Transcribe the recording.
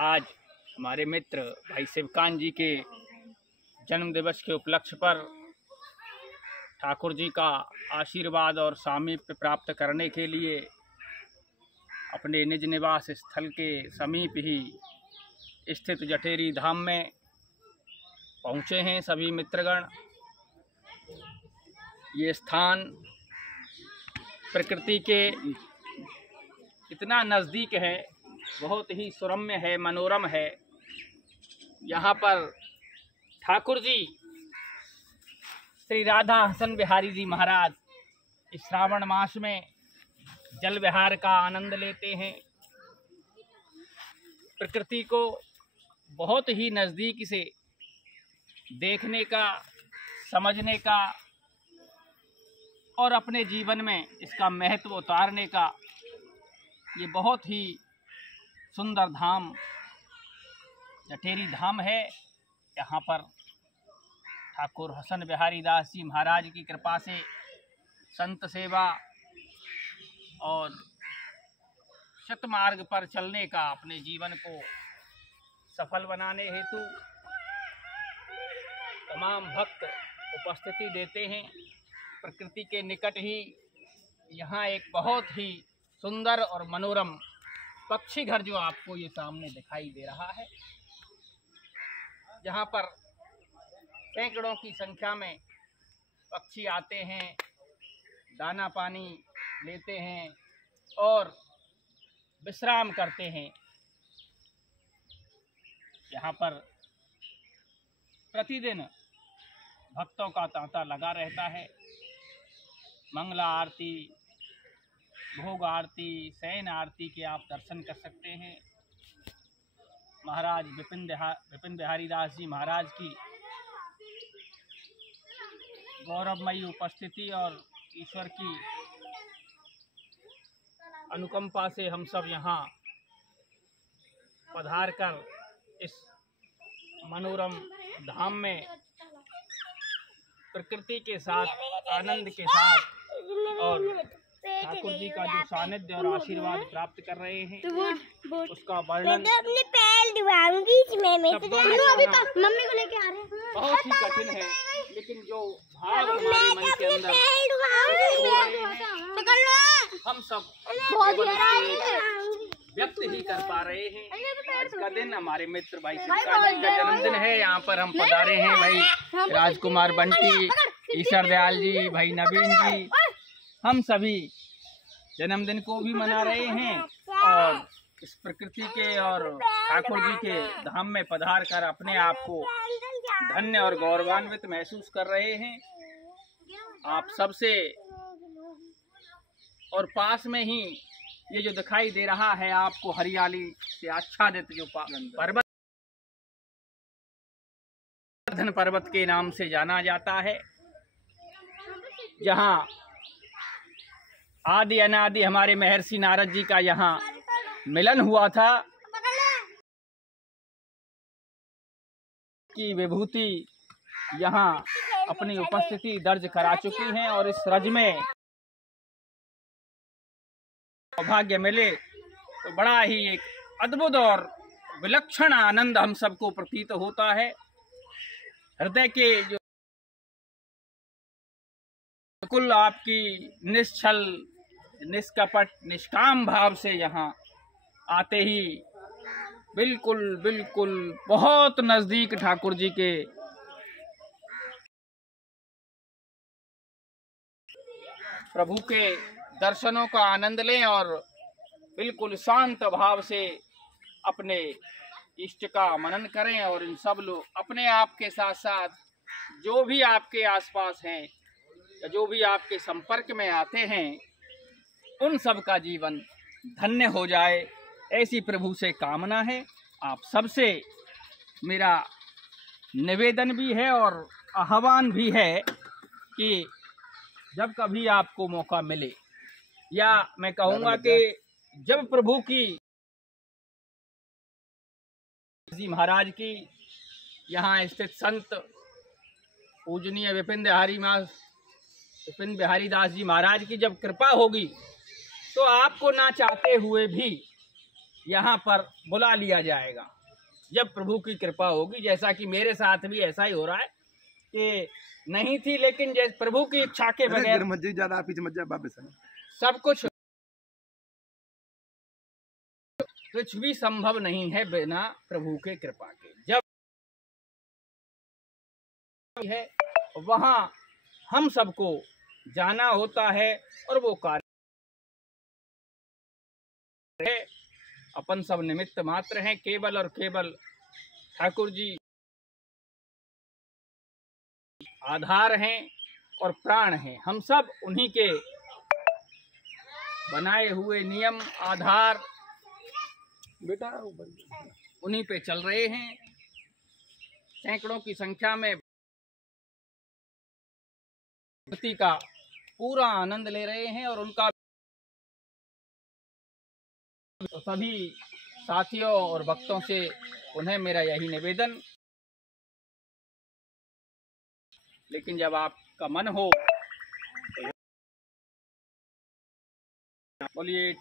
आज हमारे मित्र भाई शिवकांत जी के जन्म दिवस के उपलक्ष्य पर ठाकुर जी का आशीर्वाद और सामीप्य प्राप्त करने के लिए अपने निज निवास स्थल के समीप ही स्थित जटेरी धाम में पहुँचे हैं सभी मित्रगण। ये स्थान प्रकृति के इतना नज़दीक है, बहुत ही सुरम्य है, मनोरम है। यहाँ पर ठाकुर जी श्री राधा हसन बिहारी जी महाराज इस श्रावण मास में जल विहार का आनंद लेते हैं। प्रकृति को बहुत ही नज़दीक से देखने का, समझने का और अपने जीवन में इसका महत्व उतारने का ये बहुत ही सुंदर धाम जटेरी धाम है। यहाँ पर ठाकुर हसन बिहारी दास जी महाराज की कृपा से संत सेवा और सतमार्ग पर चलने का, अपने जीवन को सफल बनाने हेतु तमाम भक्त उपस्थिति देते हैं। प्रकृति के निकट ही यहाँ एक बहुत ही सुंदर और मनोरम पक्षी घर जो आपको ये सामने दिखाई दे रहा है, जहाँ पर सैकड़ों की संख्या में पक्षी आते हैं, दाना पानी लेते हैं और विश्राम करते हैं। यहाँ पर प्रतिदिन भक्तों का तांता लगा रहता है। मंगला आरती, भोग आरती, शयन आरती के आप दर्शन कर सकते हैं। महाराज विपिन बिहारी दास जी महाराज की गौरवमयी उपस्थिति और ईश्वर की अनुकंपा से हम सब यहाँ पधार कर इस मनोरम धाम में प्रकृति के साथ, आनंद के साथ और ठाकुर जी का जो सानिध्य और आशीर्वाद प्राप्त कर रहे हैं, उसका वर्णन मम्मी को लेके आ रहे हैं। बहुत ही कठिन है, लेकिन जो भाव हमारे मन के अंदर हम सब व्यक्त ही कर पा रहे हैं। आज का दिन हमारे मित्र भाई शिवकांत जी का जन्मदिन है। यहाँ पर हम पधारे हैं भाई राजकुमार बंटी, ईश्वर दयाल जी, भाई नवीन जी, हम सभी जन्मदिन को भी मना रहे हैं और इस प्रकृति के और ठाकुर जी के धाम में पधार कर अपने आप को धन्य और गौरवान्वित महसूस कर रहे हैं। आप सबसे और पास में ही ये जो दिखाई दे रहा है आपको हरियाली से आच्छादित जो पर्वत, गोवर्धन पर्वत के नाम से जाना जाता है, जहाँ आदि अनादि हमारे महर्षि नारद जी का यहाँ मिलन हुआ था, की विभूति यहाँ अपनी उपस्थिति दर्ज करा चुकी हैं और इस रज में सौभाग्य मिले तो बड़ा ही एक अद्भुत और विलक्षण आनंद हम सबको प्रतीत होता है। हृदय के जो बिल्कुल आपकी निश्चल, निष्कपट, निष्काम भाव से यहाँ आते ही बिल्कुल बहुत नजदीक ठाकुर जी के प्रभु के दर्शनों का आनंद लें और बिल्कुल शांत भाव से अपने इष्ट का मनन करें। और इन सब लोग अपने आप के साथ साथ जो भी आपके आसपास हैं या जो भी आपके संपर्क में आते हैं, उन सब का जीवन धन्य हो जाए, ऐसी प्रभु से कामना है। आप सबसे मेरा निवेदन भी है और आह्वान भी है कि जब कभी आपको मौका मिले, या मैं कहूँगा कि जब प्रभु की जी महाराज की यहाँ स्थित संत पूजनीय विपिन बिहारी दास जी महाराज की जब कृपा होगी, तो आपको ना चाहते हुए भी यहाँ पर बुला लिया जाएगा जब प्रभु की कृपा होगी। जैसा कि मेरे साथ भी ऐसा ही हो रहा है कि नहीं थी, लेकिन जैसे प्रभु की इच्छा के बगैर सब कुछ कुछ भी संभव नहीं है बिना प्रभु के कृपा के। जब है वहाँ हम सबको जाना होता है और वो कार्य है। अपन सब निमित्त मात्र हैं, केवल और केवल ठाकुर जी आधार हैं और प्राण हैं। हम सब उन्हीं के बनाए हुए नियम आधार बेटा उन्हीं पे चल रहे हैं। सैकड़ों की संख्या में भक्ति का पूरा आनंद ले रहे हैं और उनका सभी साथियों और भक्तों से उन्हें मेरा यही निवेदन। लेकिन जब आपका मन हो तो बोलिए